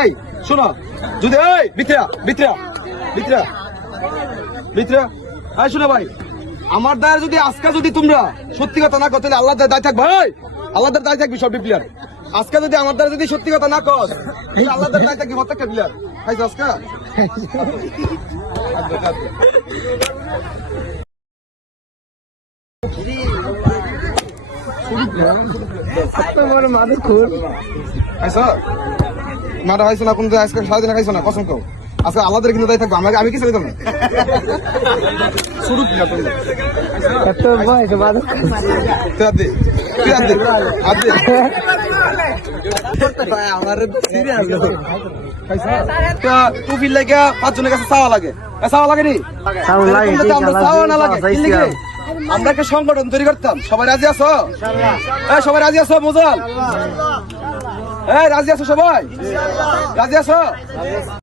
ভাই শোনো, যদি এই বিত্রা বিত্রা বিত্রা বিত্রা এই শোনো ভাই, আমার দায়ের যদি আজকে যদি তোমরা সত্যি কথা না করতে আল্লাহ দায় থাকবে, ভাই আল্লাহ দায় থাকবি সব প্লেয়ার। আজকে যদি আমার দ্বারা যদি সত্যি কথা না কর, আল্লাহ দায় থাকবি প্রত্যেকটা প্লেয়ার। খাইছো আজকে খাইছো মাটা খাইছো না, কোন আজকে সারাদিন খাইছো না, কসম কও আজকে আল্লাহদের কিন্তু দায় থাকবো, আমি কিছু দিতাম না। শুরু টুপির লাগে 5 জনের কাছে চাওয়া লাগে, চাওয়া লাগে নি চাওয়া না লাগে, আমরা একটা সংগঠন তৈরি করতাম। সবাই রাজি আছো? সবাই রাজি আছো? মোজাল রাজি আছো? সবাই রাজি আছো?